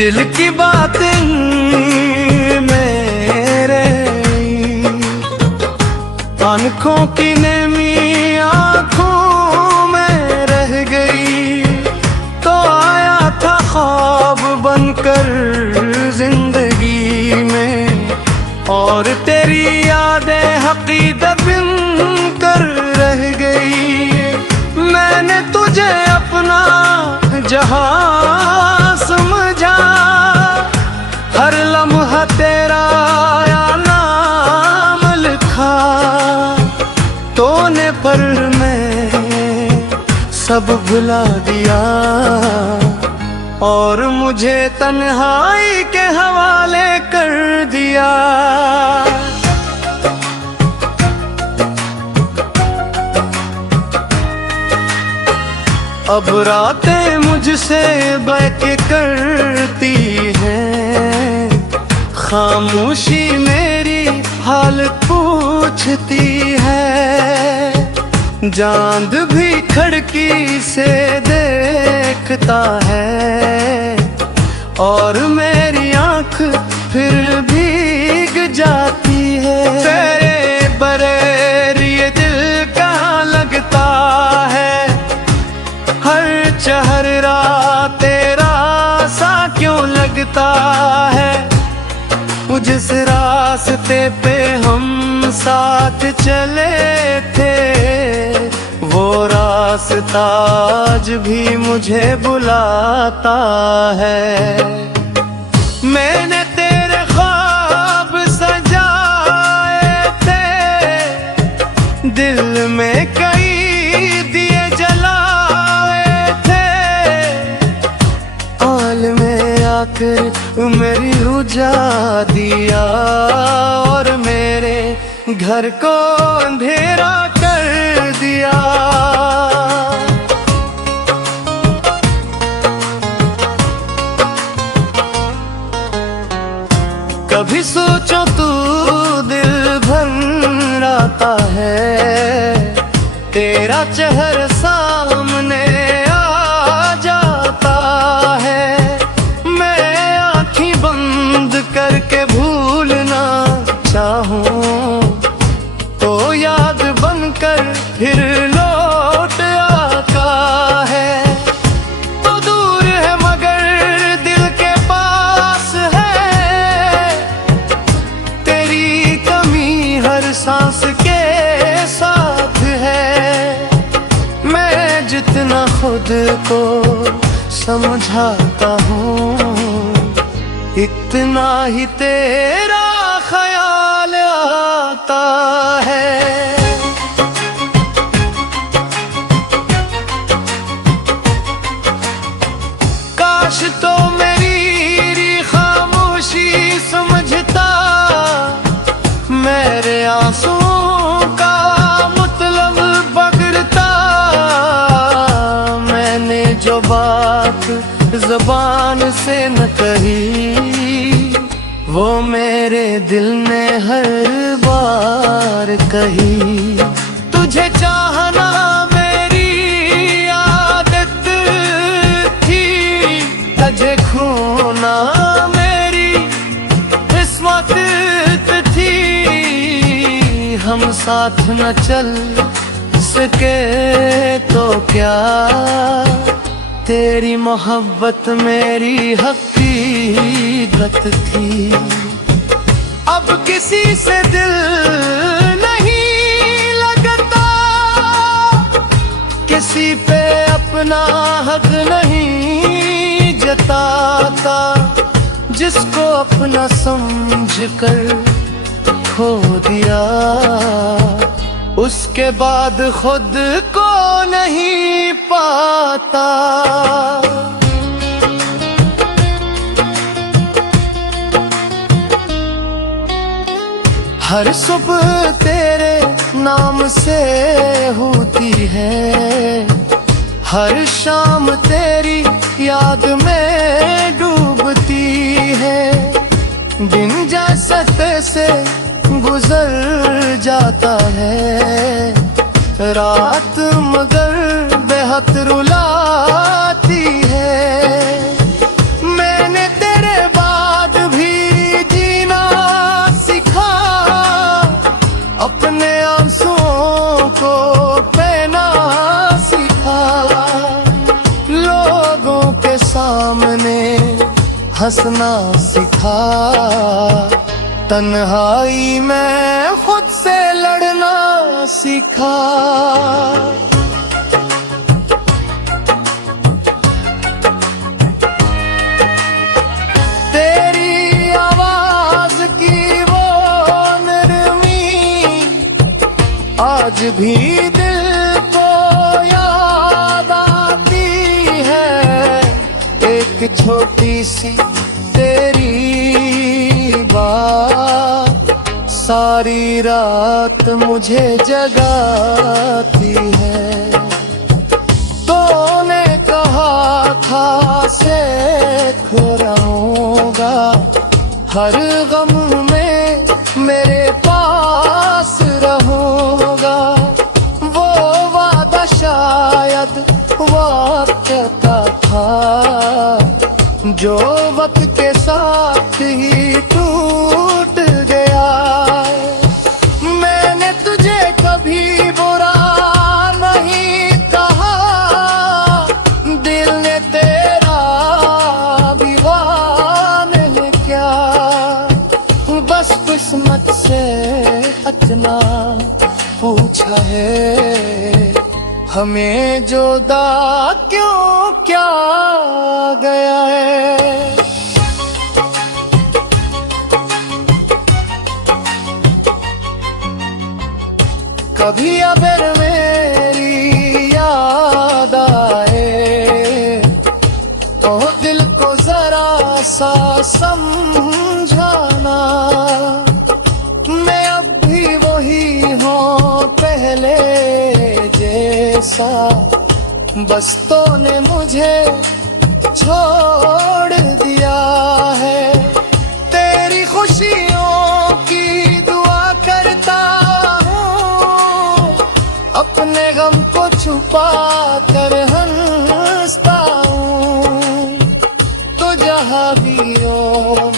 दिल की बातें मेरे, आंखों की नेमी आंखों में रह गई। तो आया था ख्वाब बनकर जिंदगी में, और तेरी यादें हकीकत बनकर रह गई। मैंने तुझे अपना जहां समझा, हर लम्हा तेरा या नाम लिखा। तूने पर मैं सब भुला दिया, और मुझे तन्हाई के हवाले कर दिया। अब रातें मुझसे बैठ करती हैं, खामोशी मेरी हाल पूछती है। चांद भी खिड़की से देखता है, और मेरी आँख फिर भीग जाती है। तेरे बगैर ये दिल कहाँ लगता है, हर चेहरा तेरा सा क्यों लगता है। जिस रास्ते पे हम साथ चले थे, वो रास्ता आज भी मुझे बुलाता है। मैंने तेरे ख्वाब सजाए थे, दिल में कई दिए जलाए थे। आलमे आकर मेरी बुझा दिया, और मेरे घर को अंधेरा कर दिया। कभी सोचो तू दिल भर आता है, तेरा चेहरा सामने आ जाता है। मैं आँखें बंद करके भूलना चाहूं, तो याद बनकर फिर लौट आता है। तो दूर है मगर दिल के पास है, तेरी कमी हर सांस के साथ है। मैं जितना खुद को समझाता हूँ, इतना ही तेरा ख्याल आता है। काश तो मेरी खामोशी समझता, मेरे आंसुओं का मतलब पकड़ता। मैंने जो बात ज़बान से न कही, वो मेरे दिल ने हर बार कही। तुझे चाहना मेरी आदत थी, तुझे खोना मेरी किस्मत थी। हम साथ न चल सके तो क्या, तेरी मोहब्बत मेरी हकीकत थी। अब किसी से दिल नहीं लगता, किसी पे अपना हक नहीं जताता। जिसको अपना समझ कर खो दिया, उसके बाद खुद को नहीं पाता। हर सुबह तेरे नाम से होती है, हर शाम तेरी याद में डूबती है। दिन जैसे तैसे गुजर जाता है, रात मगर बेहद रुलाती है। मैंने हंसना सिखा, तन्हाई में खुद से लड़ना सीखा। तेरी आवाज की वो नरमी आज भी दिल को याद आती है। एक छोटी सी तेरी बात सारी रात मुझे जगाती है। तूने कहा था से खो रहूंगा, हर गम में मेरे पास रहूंगा। वो वादा शायद वक्त का था, जो वक्त के साथ ही टूट गया। मैंने तुझे कभी बुरा नहीं कहा, दिल ने तेरा भी वान है क्या। बस किस्मत से इतना पूछा है, हमें जुदा क्यों क्या गया है। कभी अगर मेरी याद आए तो दिल को जरा सा समझाना। मैं अब भी वही हूँ पहले जैसा, बस तूने मुझे छोड़ दिया है। तेरी खुशियों की दुआ करता हूँ, अपने गम को छुपा कर हंसता हूँ। तो जहाँ भी हो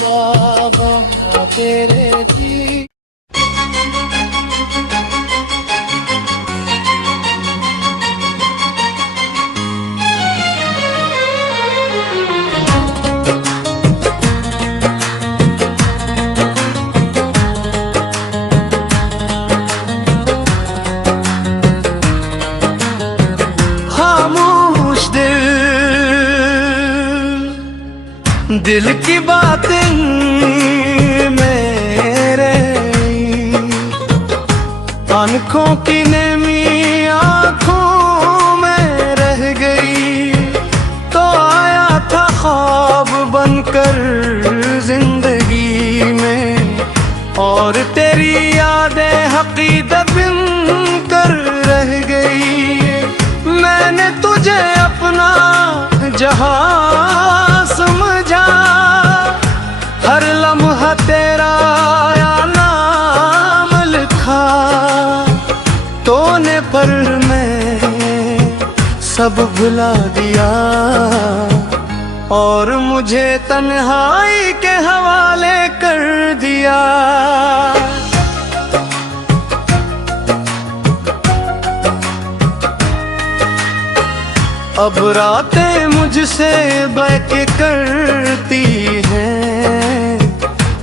बाबा तेरे जी। दिल की बातें मेरे, आंखों की नेमी आंखों में रह गई। तो आया था ख्वाब बनकर जिंदगी में, और तेरी यादें हकीकत बनकर रह गई। मैंने तुझे अपना जहां समझा, हर लम्हा तेरा या नाम लिखा। तूने पर मैं सब भुला दिया, और मुझे तन्हाई के हवाले कर दिया। अब रातें मुझसे बैठे करती हैं,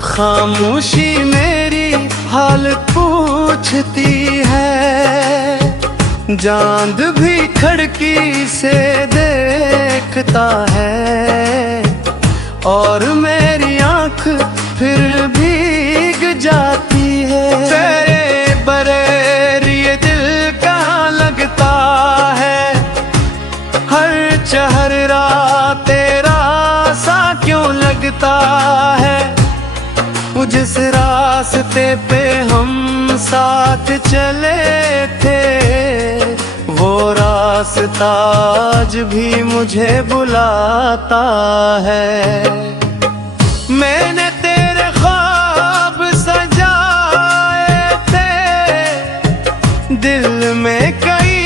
खामोशी मेरी हालत पूछती है। चांद भी खिड़की से देखता है, और मेरी आंख फिर भीग जाती है। तेरे बगैर ये दिल कहाँ लगता है, हर चेहरा तेरा सा क्यों लगता है। जिस रास्ते पे हम साथ चले थे, वो रास्ता आज भी मुझे बुलाता है। मैंने तेरे ख्वाब सजाए थे, दिल में कई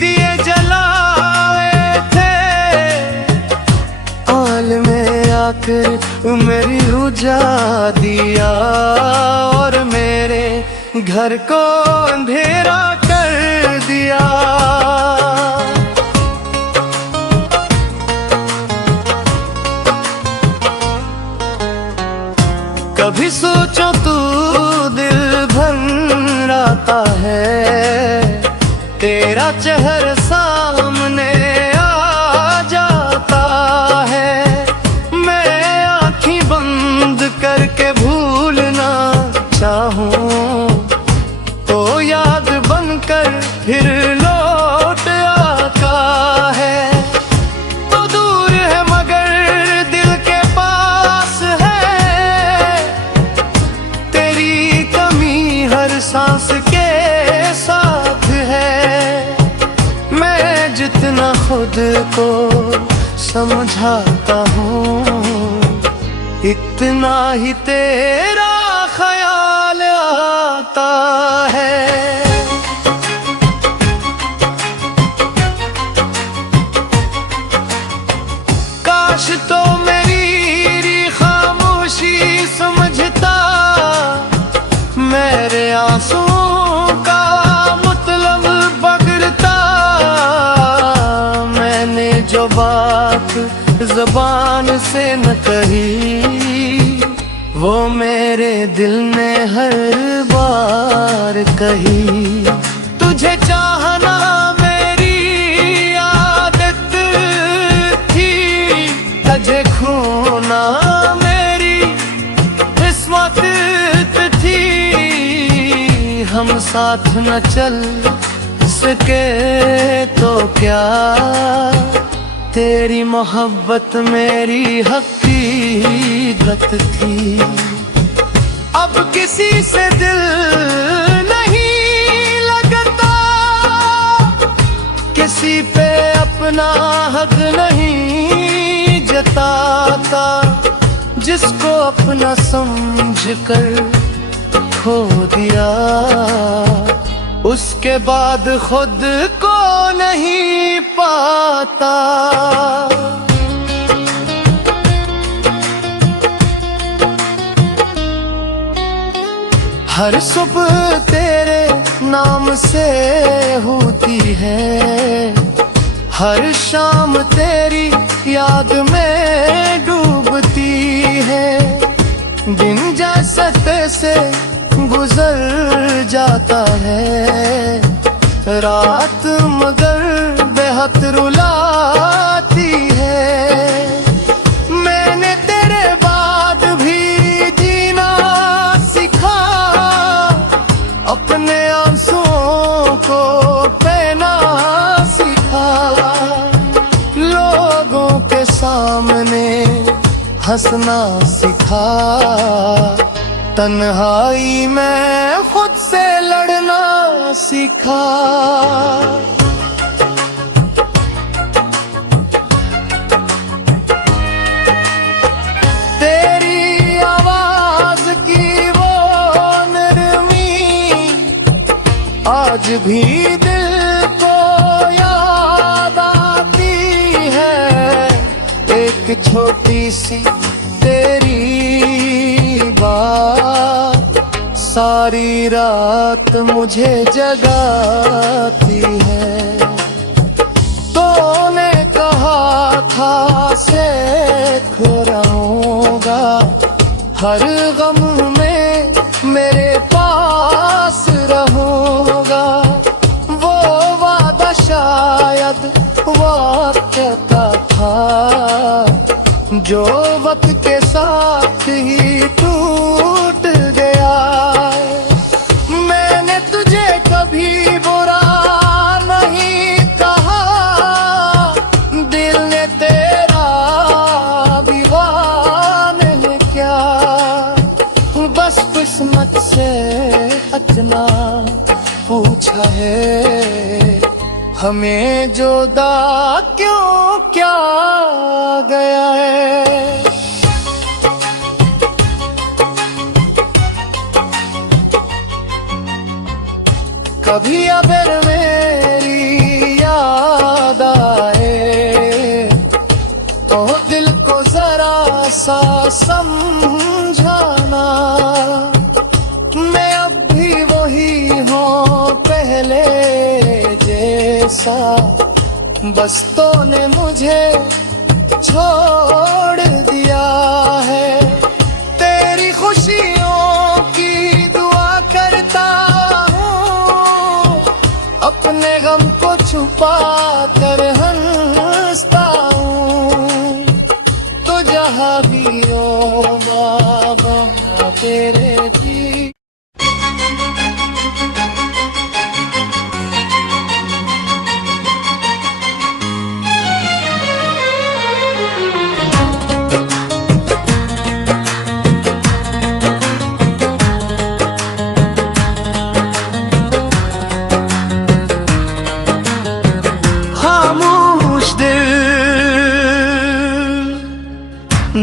दिए जलाए थे। आल में आकर मेरी बुझा दिया, और मेरे घर को अंधेरा कर दिया। बनकर फिर लौट आता है। तो दूर है मगर दिल के पास है, तेरी कमी हर सांस के साथ है। मैं जितना खुद को समझाता हूँ, इतना ही तेरा ख्याल आता है। काश तो मेरी खामोशी समझता, मेरे आंसुओं का मतलब पकड़ता। मैंने जो बात ज़बान से न कही, वो मेरे दिल ने हर बार कही। तुझे चाहना मेरी आदत थी, तुझे खोना मेरी किस्मत थी। हम साथ न चल सके तो क्या, तेरी मोहब्बत मेरी हकीकत थी। अब किसी से दिल नहीं लगता, किसी पे अपना हक नहीं जताता। जिसको अपना समझ कर खो दिया, उसके बाद खुद को नहीं पाता। हर सुबह तेरे नाम से होती है, हर शाम तेरी याद में डूबती है। दिन जैसे तैसे गुजर जाता है, रात मगर बेहद रुलाती है। मैंने तेरे बाद भी जीना सीखा, अपने आंसुओं को पहना सीखा। लोगों के सामने हंसना सीखा, तन्हाई में खुद से लड़ना सीखा। तेरी आवाज की वो नरमी आज भी दिल को याद आती है। एक छोटी सी तेरी बात सारी रात मुझे जगाती है। तूने कहा था सीख रहूंगा, हर गम में मेरे पास रहूंगा। वो वादा शायद वक्त का था, जो वक्त के साथ ही टूट गया। मैंने तुझे कभी बुरा नहीं कहा, दिल ने तेरा विवाह नहीं किया। बस किस्मत से इतना पूछा है, हमें जुदा क्यों क्या गया है। कभी अगर मेरी याद आए, तो दिल को जरा सा समझाना। मैं अब भी वही हूँ पहले जैसा, बस तूने मुझे छोड़ दिया है। तेरी खुशियों की दुआ करता हूँ, अपने गम को छुपा कर हंसता हूँ। तो जहाँ भी हो बाबा तेरे जी।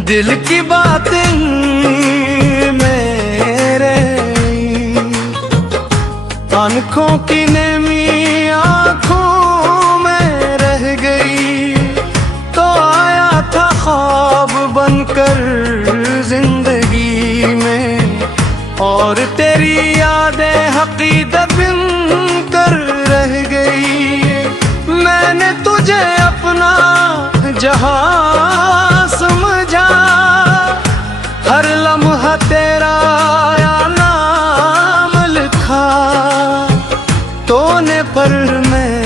दिल की बातें मेरे, आंखों की नेमी आंखों में रह गई। तो आया था ख्वाब बनकर जिंदगी में, और तेरी यादें हकीकत बनकर रह गई। मैंने तुझे अपना जहां समझा, हर लम्हा तेरा या नाम लिखा। तूने पर मैं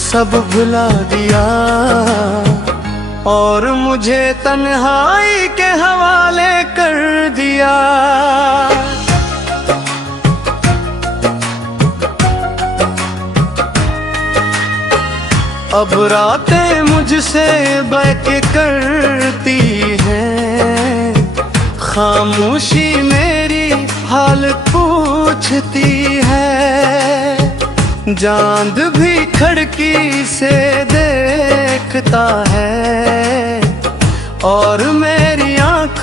सब भुला दिया, और मुझे तन्हाई के हवाले कर दिया। अब रातें मुझसे बैठे करती हैं, खामोशी मेरी हाल पूछती है। चांद भी खिड़की से देखता है, और मेरी आँख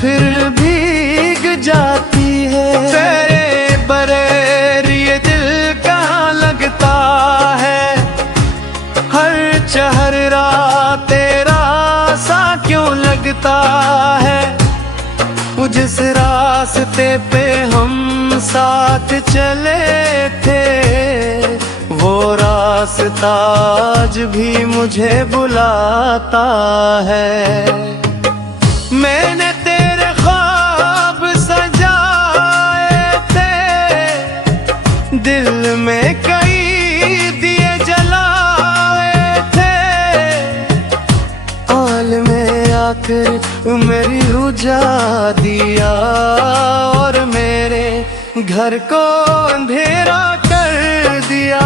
फिर भीग जाती है। तेरे बगैर ये दिल कहाँ लगता है, हर चेहरा तेरा सा क्यों लगता है। जिस रास्ते पे हम साथ चले थे, वो रास्ता आज भी मुझे बुलाता है। मैंने तेरे ख्वाब सजाए थे, दिल में कई दिए जलाए थे। आलमे आकर मेरी रुझा दिया, और मेरे घर को अंधेरा कर दिया।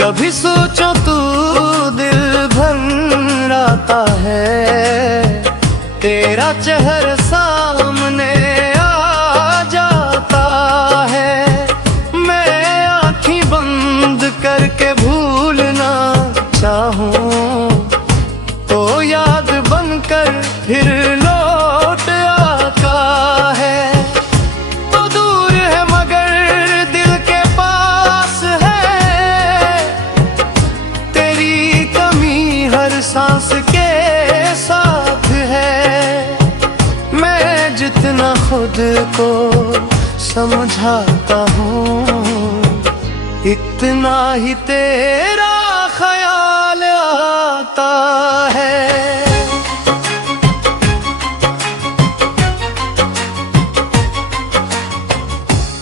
कभी सोचो तू दिल भर आता है, तेरा चेहरा सामने आ जाता है। मैं आँखें बंद करके भूलना चाहूं, तो याद बनकर फिर लौट आता है। तो दूर है मगर दिल के पास है, तेरी कमी हर सांस के साथ है। मैं जितना खुद को समझाता हूँ, इतना ही तेरा ख्याल आता है।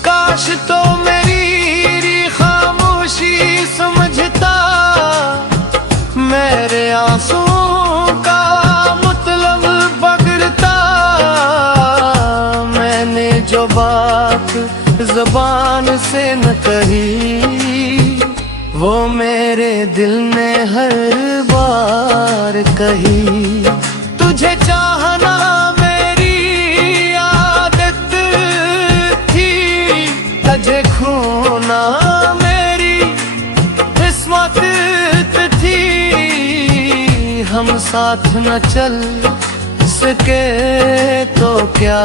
काश तो मेरी खामोशी समझता, मेरे आंसुओं का मतलब पकड़ता। मैंने जो बात ज़बान से न कही, वो मेरे दिल ने हर बार कही। तुझे चाहना मेरी आदत थी, तुझे खोना मेरी किस्मत थी। हम साथ न चल सके तो क्या,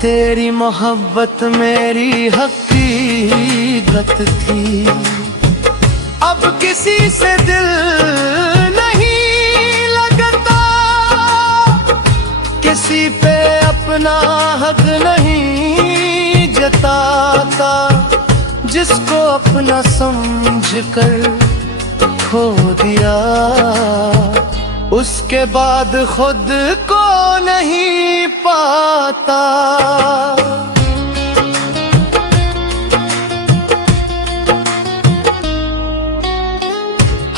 तेरी मोहब्बत मेरी हकीकत थी। अब किसी से दिल नहीं लगता, किसी पे अपना हक नहीं जताता। जिसको अपना समझ कर खो दिया, उसके बाद खुद को नहीं पाता।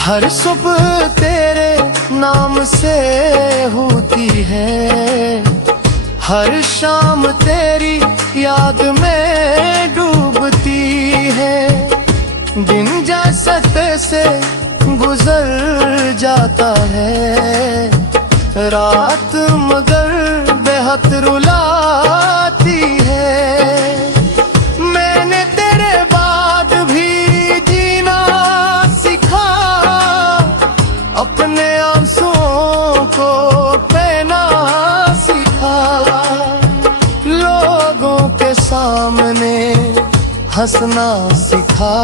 हर सुबह तेरे नाम से होती है, हर शाम तेरी याद में डूबती है। दिन जैसे तैसे गुजर जाता है, रात मगर बेहद रुलाती है। मैंने हंसना सिखा,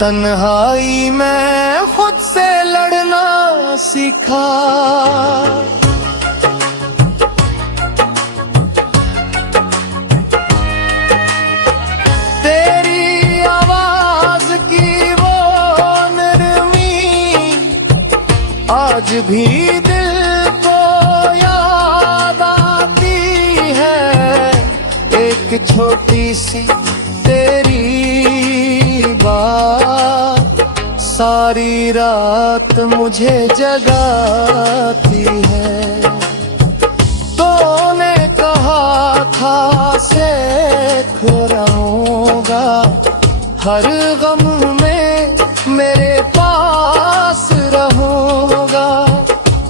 तन्हाई में खुद से लड़ना सीखा। तेरी आवाज की वो नरमी आज भी दिल को याद आती है। एक छोटी सी तेरी बात सारी रात मुझे जगाती है। तूने कहा था सीख रहूंगा, हर गम में मेरे पास रहूंगा।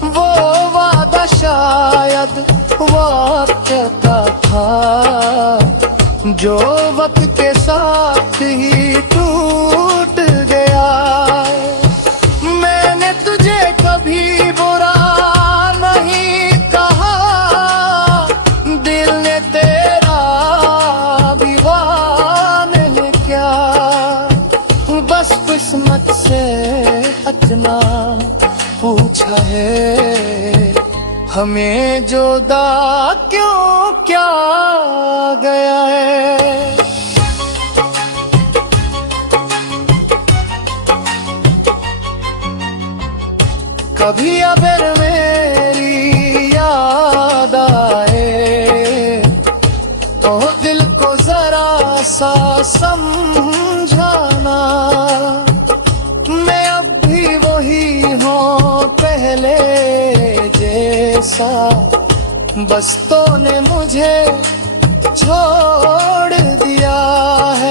वो वादा शायद वाक़ता था, जो वक्त के साथ ही टूट गया। मैंने तुझे कभी बुरा नहीं कहा, दिल ने तेरा भी वाने क्या। बस किस्मत से इतना पूछा है, हमें जुदा क्यों क्या गया है। कभी अगर मेरी याद आए तो दिल को जरा सा समझाना। मैं अब भी वही हूँ पहले जैसा, बस तूने मुझे छोड़ दिया है।